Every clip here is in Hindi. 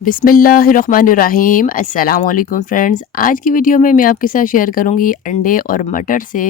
बिस्मिल्लाहिर्रहमानिर्रहीम अस्सलाम वालेकुम फ्रेंड्स। आज की वीडियो में मैं आपके साथ शेयर करूंगी अंडे और मटर से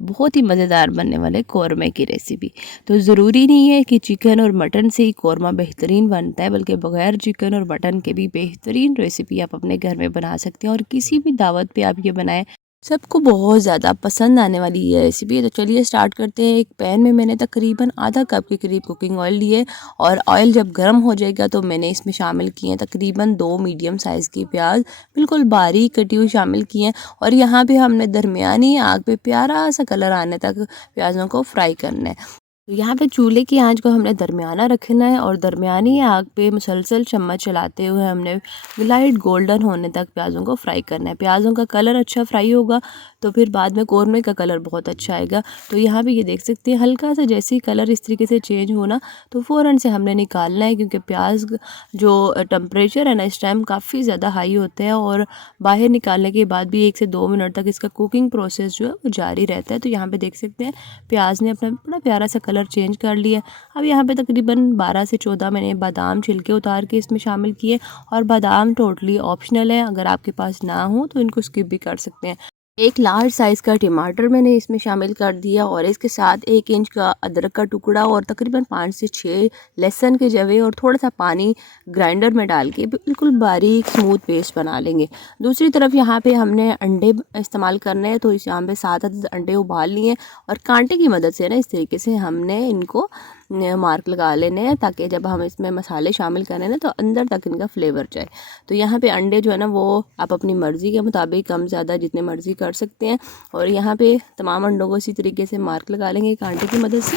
बहुत ही मज़ेदार बनने वाले कौरमे की रेसिपी। तो ज़रूरी नहीं है कि चिकन और मटन से ही कौरमा बेहतरीन बनता है, बल्कि बगैर चिकन और मटन के भी बेहतरीन रेसिपी आप अपने घर में बना सकते हैं और किसी भी दावत पे आप ये बनाएं, सबको बहुत ज़्यादा पसंद आने वाली ये रेसिपी है। तो चलिए स्टार्ट करते हैं। एक पैन में मैंने तकरीबन आधा कप के करीब कुकिंग ऑयल लिए और ऑयल जब गर्म हो जाएगा तो मैंने इसमें शामिल किए हैं तकरीबन 2 मीडियम साइज़ की प्याज, बिल्कुल बारीक कटी हुई शामिल की हैं। और यहाँ पे हमने दरमियानी आग पे प्यारा सा कलर आने तक प्याज़ों को फ्राई करना है। तो यहाँ पे चूल्हे की आंच को हमने दरमियाना रखना है और दरमियानी आग पे मुसलसल चम्मच चलाते हुए हमने लाइट गोल्डन होने तक प्याज़ों को फ्राई करना है। प्याज़ों का कलर अच्छा फ्राई होगा तो फिर बाद में कौरमे का कलर बहुत अच्छा आएगा। तो यहाँ पे ये देख सकते हैं हल्का सा जैसे ही कलर इस तरीके से चेंज होना तो फ़ौरन से हमने निकालना है, क्योंकि प्याज जो टेम्परेचर है ना इस टाइम काफ़ी ज़्यादा हाई होते हैं और बाहर निकालने के बाद भी 1 से 2 मिनट तक इसका कुकिंग प्रोसेस जो है वो जारी रहता है। तो यहाँ पे देख सकते हैं प्याज ने अपना बड़ा प्यारा सा कलर चेंज कर लिया। अब यहाँ पे तकरीबन 12 से 14 मैंने बादाम छिलके उतार के इसमें शामिल किए और बादाम टोटली ऑप्शनल है, अगर आपके पास ना हो तो इनको स्किप भी कर सकते हैं। एक लार्ज साइज़ का टमाटर मैंने इसमें शामिल कर दिया और इसके साथ 1 इंच का अदरक का टुकड़ा और तकरीबन 5 से 6 लहसुन के जवे और थोड़ा सा पानी ग्राइंडर में डाल के बिल्कुल बारीक स्मूथ पेस्ट बना लेंगे। दूसरी तरफ यहाँ पे हमने अंडे इस्तेमाल करने हैं, तो इस यहाँ पे 7 अंडे उबाल लिए और कांटे की मदद से ना इस तरीके से हमने इनको मार्क लगा लेने हैं, ताकि जब हम इसमें मसाले शामिल करें ना तो अंदर तक इनका फ्लेवर जाए। तो यहाँ पे अंडे जो है ना वो आप अपनी मर्ज़ी के मुताबिक कम ज़्यादा जितने मर्ज़ी कर सकते हैं। और यहाँ पे तमाम अंडों को इसी तरीके से मार्क लगा लेंगे कांटे की मदद से।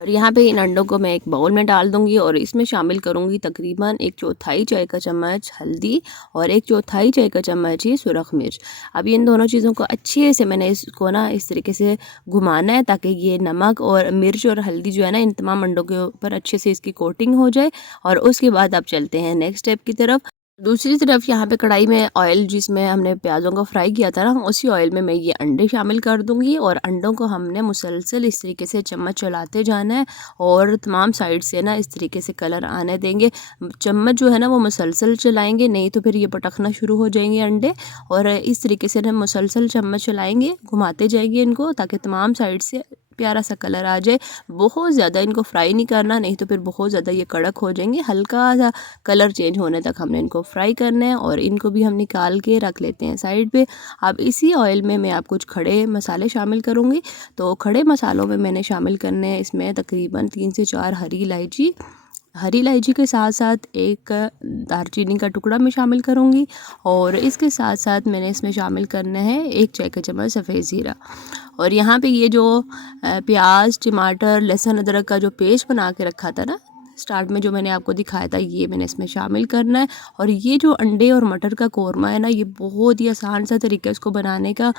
और यहाँ पे इन अंडों को मैं एक बाउल में डाल दूंगी और इसमें शामिल करूंगी तकरीबन 1/4 चाय का चम्मच हल्दी और 1/4 चाय का चम्मच ही सुरख मिर्च। अब इन दोनों चीज़ों को अच्छे से मैंने इसको ना इस तरीके से घुमाना है, ताकि ये नमक और मिर्च और हल्दी जो है ना इन तमाम अंडों के ऊपर अच्छे से इसकी कोटिंग हो जाए। और उसके बाद अब चलते हैं नेक्स्ट स्टेप की तरफ। दूसरी तरफ यहाँ पे कढ़ाई में ऑयल जिसमें हमने प्याज़ों को फ्राई किया था ना, उसी ऑयल में मैं ये अंडे शामिल कर दूंगी और अंडों को हमने मुसलसल इस तरीके से चम्मच चलाते जाना है और तमाम साइड से ना इस तरीके से कलर आने देंगे। चम्मच जो है ना वो मुसलसल चलाएंगे, नहीं तो फिर ये पटकना शुरू हो जाएंगे अंडे। और इस तरीके से ना मुसलसल चम्मच चलाएंगे, घुमाते जाएंगे इनको, ताकि तमाम साइड से प्यारा सा कलर आ जाए। बहुत ज़्यादा इनको फ्राई नहीं करना, नहीं तो फिर बहुत ज़्यादा ये कड़क हो जाएंगे। हल्का सा कलर चेंज होने तक हमने इनको फ्राई करना है और इनको भी हम निकाल के रख लेते हैं साइड पे। अब इसी ऑयल में मैं आप कुछ खड़े मसाले शामिल करूँगी। तो खड़े मसालों में मैंने शामिल करने हैं इसमें तकरीबन 3 से 4 हरी इलायची के साथ साथ एक दालचीनी का टुकड़ा मैं शामिल करूँगी और इसके साथ साथ मैंने इसमें शामिल करना है 1 चाय का चम्मच सफ़ेद ज़ीरा। और यहाँ पे ये जो प्याज टमाटर लहसुन अदरक का जो पेस्ट बना के रखा था ना स्टार्ट में, जो मैंने आपको दिखाया था, ये मैंने इसमें शामिल करना है। और ये जो अंडे और मटर का कौरमा है ना, ये बहुत ही आसान सा तरीका है इसको बनाने का,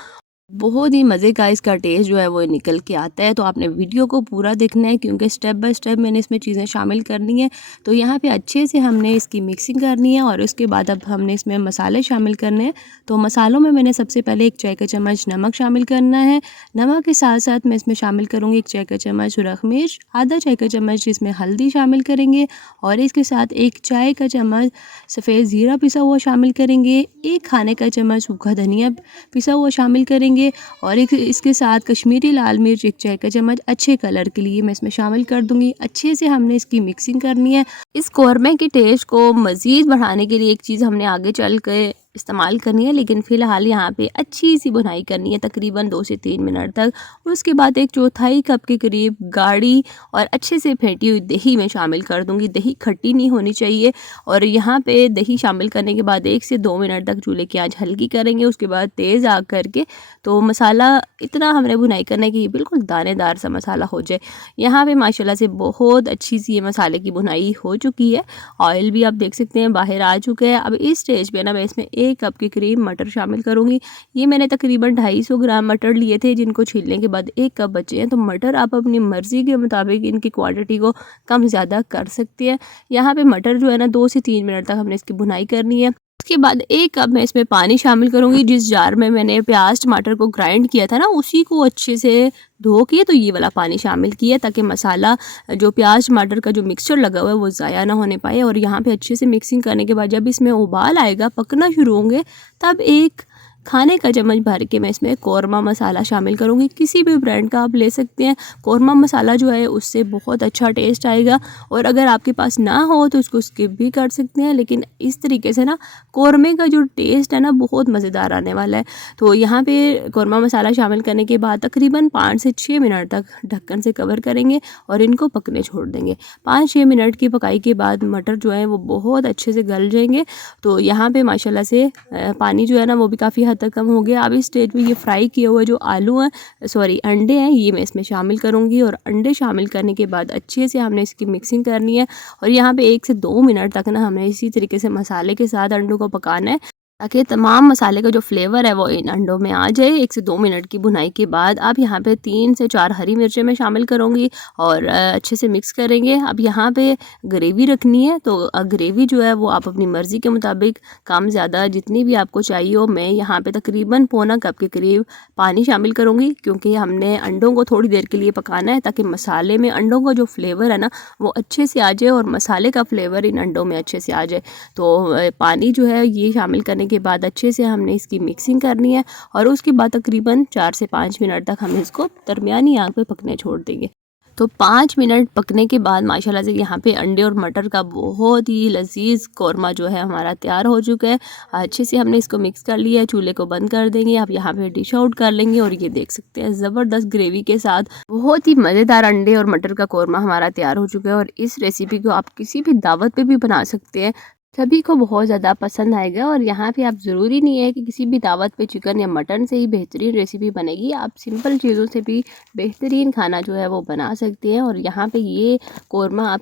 बहुत ही मज़े का इसका टेस्ट जो है वो निकल के आता है। तो आपने वीडियो को पूरा देखना है, क्योंकि स्टेप बाय स्टेप मैंने इसमें चीज़ें शामिल करनी है। तो यहाँ पे अच्छे से हमने इसकी मिक्सिंग करनी है और उसके बाद अब हमने इसमें मसाले शामिल करने हैं। तो मसालों में मैंने सबसे पहले 1 चाय का चम्मच नमक शामिल करना है। नमक के साथ साथ मैं इसमें शामिल करूँगी 1 चाय का चम्मच सुरख मिर्च, आधा चाय का चम्मच इसमें हल्दी शामिल करेंगे और इसके साथ 1 चाय का चम्मच सफ़ेद ज़ीरा पिसा हुआ शामिल करेंगे, 1 खाने का चम्मच सूखा धनिया पिसा हुआ शामिल करेंगे और एक इसके साथ कश्मीरी लाल मिर्च 1 चाय का चम्मच अच्छे कलर के लिए मैं इसमें शामिल कर दूंगी। अच्छे से हमने इसकी मिक्सिंग करनी है। इस कौरमे के टेस्ट को मज़ीद बढ़ाने के लिए एक चीज़ हमने आगे चल के इस्तेमाल करनी है, लेकिन फ़िलहाल यहाँ पे अच्छी सी भुनाई करनी है तकरीबन 2 से 3 मिनट तक। और उसके बाद 1/4 कप के करीब गाढ़ी और अच्छे से फेंटी हुई दही में शामिल कर दूंगी। दही खट्टी नहीं होनी चाहिए। और यहाँ पे दही शामिल करने के बाद 1 से 2 मिनट तक चूल्हे की आंच हल्की करेंगे, उसके बाद तेज़ आग करके तो मसाला इतना हमने भुनाई करना है कि ये बिल्कुल दानेदार सा मसाला हो जाए। यहाँ पे माशाल्लाह से बहुत अच्छी सी ये मसाले की भुनाई हो चुकी है। ऑयल भी आप देख सकते हैं बाहर आ चुके हैं। अब इस स्टेज पे ना मैं इसमें 1 कप के करीब मटर शामिल करूँगी। ये मैंने तकरीबन 250 ग्राम मटर लिए थे, जिनको छीलने के बाद 1 कप बचे हैं। तो मटर आप अपनी मर्ज़ी के मुताबिक इनकी क्वांटिटी को कम ज़्यादा कर सकते हैं। यहाँ पे मटर जो है ना 2 से 3 मिनट तक हमने इसकी भुनाई करनी है। उसके बाद 1 कप मैं इसमें पानी शामिल करूँगी। जिस जार में मैंने प्याज टमाटर को ग्राइंड किया था ना, उसी को अच्छे से धो के तो ये वाला पानी शामिल किया, ताकि मसाला जो प्याज टमाटर का जो मिक्सचर लगा हुआ है वो ज़ाया ना होने पाए। और यहाँ पे अच्छे से मिक्सिंग करने के बाद जब इसमें उबाल आएगा, पकना शुरू होंगे, तब 1 खाने का चम्मच भर के मैं इसमें कौरमा मसाला शामिल करूँगी। किसी भी ब्रांड का आप ले सकते हैं। कौरमा मसाला जो है उससे बहुत अच्छा टेस्ट आएगा, और अगर आपके पास ना हो तो उसको स्किप भी कर सकते हैं। लेकिन इस तरीके से ना कौरमे का जो टेस्ट है ना बहुत मज़ेदार आने वाला है। तो यहाँ पे कौरमा मसाला शामिल करने के बाद तकरीबन 5 से 6 मिनट तक ढक्कन से कवर करेंगे और इनको पकने छोड़ देंगे। 5-6 मिनट की पकाई के बाद मटर जो है वो बहुत अच्छे से गल जाएंगे। तो यहाँ पे माशाल्लाह से पानी जो है ना वो भी काफ़ी हद तक कम हो गया। अब इस स्टेज में ये फ्राई किए हुए जो आलू हैं, सॉरी अंडे हैं, ये मैं इसमें शामिल करूँगी। और अंडे शामिल करने के बाद अच्छे से हमने इसकी मिक्सिंग करनी है। और यहाँ पे 1 से 2 मिनट तक ना हमें इसी तरीके से मसाले के साथ अंडों को पकाना है, ताकि तमाम मसाले का जो फ्लेवर है वो इन अंडों में आ जाए। 1 से 2 मिनट की भुनाई के बाद अब यहाँ पे 3 से 4 हरी मिर्चें मैं शामिल करूँगी और अच्छे से मिक्स करेंगे। अब यहाँ पे ग्रेवी रखनी है, तो ग्रेवी जो है वो आप अपनी मर्ज़ी के मुताबिक कम ज़्यादा जितनी भी आपको चाहिए हो। मैं यहाँ पे तकरीबन पौना कप के करीब पानी शामिल करूँगी, क्योंकि हमने अंडों को थोड़ी देर के लिए पकाना है, ताकि मसाले में अंडों का जो फ्लेवर है ना वो अच्छे से आ जाए और मसाले का फ्लेवर इन अंडों में अच्छे से आ जाए। तो पानी जो है ये शामिल करने के बाद अच्छे से हमने इसकी मिक्सिंग करनी है, और उसके बाद तकरीबन 4 से 5 मिनट तक हम इसको दरमियानी आंच पे पकने छोड़ देंगे। तो 5 मिनट पकने के बाद माशाल्लाह से यहाँ पे अंडे और मटर का बहुत ही लजीज कौरमा जो है हमारा तैयार हो चुका है। अच्छे से हमने इसको मिक्स कर लिया है। चूल्हे को बंद कर देंगे, आप यहाँ पे डिश आउट कर लेंगे। और ये देख सकते हैं ज़बरदस्त ग्रेवी के साथ बहुत ही मज़ेदार अंडे और मटर का कौरमा हमारा तैयार हो चुका है। और इस रेसिपी को आप किसी भी दावत पे भी बना सकते हैं, सभी को बहुत ज़्यादा पसंद आएगा। और यहाँ पे आप ज़रूरी नहीं है कि किसी भी दावत पे चिकन या मटन से ही बेहतरीन रेसिपी बनेगी, आप सिंपल चीज़ों से भी बेहतरीन खाना जो है वो बना सकते हैं। और यहाँ पे ये कौरमा आप